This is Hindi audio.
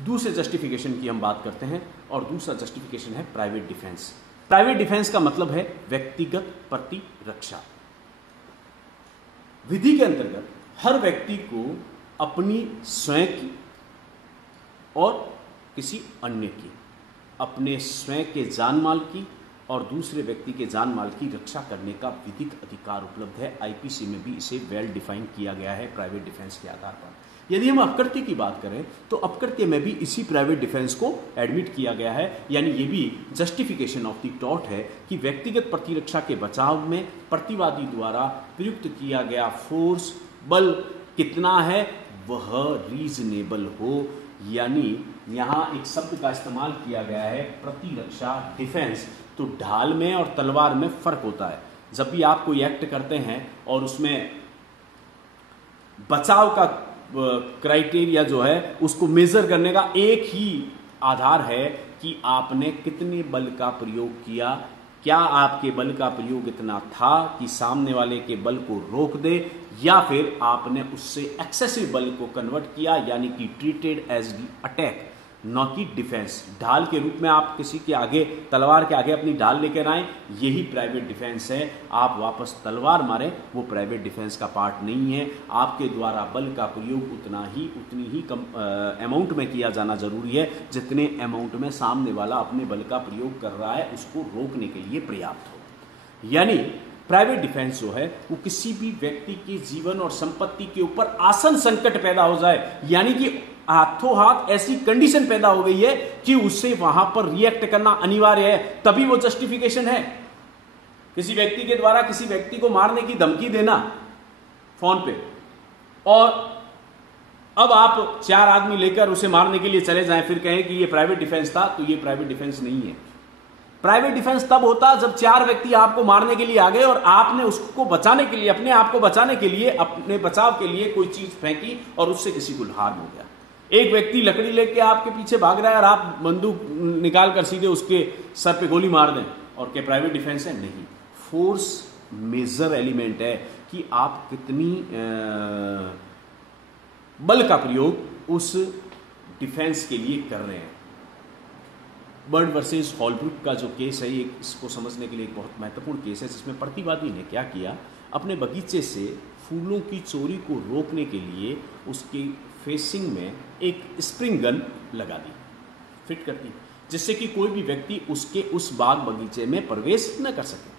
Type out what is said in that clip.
दूसरे जस्टिफिकेशन की हम बात करते हैं और दूसरा जस्टिफिकेशन है प्राइवेट डिफेंस। प्राइवेट डिफेंस का मतलब है व्यक्तिगत प्रतिरक्षा। विधि के अंतर्गत हर व्यक्ति को अपनी स्वयं की और किसी अन्य की, अपने स्वयं के जान माल की और दूसरे व्यक्ति के जान माल की रक्षा करने का विधिक अधिकार उपलब्ध है। आईपीसी में भी इसे वेल डिफाइन किया गया है प्राइवेट डिफेंस के आधार पर। यदि हम अपकृत्य की बात करें तो अपकृत्य में भी इसी प्राइवेट डिफेंस को एडमिट किया गया है, यानी ये भी जस्टिफिकेशन ऑफ द टॉर्ट है कि व्यक्तिगत प्रतिरक्षा के बचाव में प्रतिवादी द्वारा प्रयुक्त किया गया फोर्स, बल कितना है वह रीजनेबल हो। यानी यहाँ एक शब्द का इस्तेमाल किया गया है प्रतिरक्षा, डिफेंस। तो ढाल में और तलवार में फर्क होता है। जब भी आप कोई एक्ट करते हैं और उसमें बचाव का क्राइटेरिया जो है उसको मेजर करने का एक ही आधार है कि आपने कितने बल का प्रयोग किया, क्या आपके बल का प्रयोग इतना था कि सामने वाले के बल को रोक दे, या फिर आपने उससे एक्सेसिव बल को कन्वर्ट किया, यानी कि ट्रीटेड एज द अटैक, न कि डिफेंस। ढाल के रूप में आप किसी के आगे, तलवार के आगे अपनी ढाल लेकर आए, यही प्राइवेट डिफेंस है। आप वापस तलवार मारें, वो प्राइवेट डिफेंस का पार्ट नहीं है। आपके द्वारा बल का प्रयोग उतनी ही कम अमाउंट में किया जाना जरूरी है जितने अमाउंट में सामने वाला अपने बल का प्रयोग कर रहा है उसको रोकने के लिए पर्याप्त हो। यानी प्राइवेट डिफेंस जो है वो किसी भी व्यक्ति के जीवन और संपत्ति के ऊपर आसन संकट पैदा हो जाए, यानी कि हाथों हाथ ऐसी कंडीशन पैदा हो गई है कि उससे वहां पर रिएक्ट करना अनिवार्य है, तभी वो जस्टिफिकेशन है। किसी व्यक्ति के द्वारा किसी व्यक्ति को मारने की धमकी देना फोन पे, और अब आप 4 आदमी लेकर उसे मारने के लिए चले जाएं, फिर कहें कि ये प्राइवेट डिफेंस था, तो ये प्राइवेट डिफेंस नहीं है। प्राइवेट डिफेंस तब होता जब 4 व्यक्ति आपको मारने के लिए आ गए और आपने उसको बचाने के लिए, अपने आप को बचाने के लिए, अपने बचाव के लिए कोई चीज फेंकी और उससे किसी को हार्म हो गया। एक व्यक्ति लकड़ी लेके आपके पीछे भाग रहा है और आप बंदूक निकाल कर सीधे उसके सर पे गोली मार दें, और क्या प्राइवेट डिफेंस है? नहीं। फोर्स मेजर एलिमेंट है कि आप कितनी बल का प्रयोग उस डिफेंस के लिए कर रहे हैं। बर्ड वर्सेस हॉलब्रुक का जो केस है, ये इसको समझने के लिए एक बहुत महत्वपूर्ण केस है, जिसमें प्रतिवादी ने क्या किया, अपने बगीचे से फूलों की चोरी को रोकने के लिए उसकी फेसिंग में एक स्प्रिंग गन लगा दी, फिट कर दी, जिससे कि कोई भी व्यक्ति उसके उस बाग बगीचे में प्रवेश न कर सके।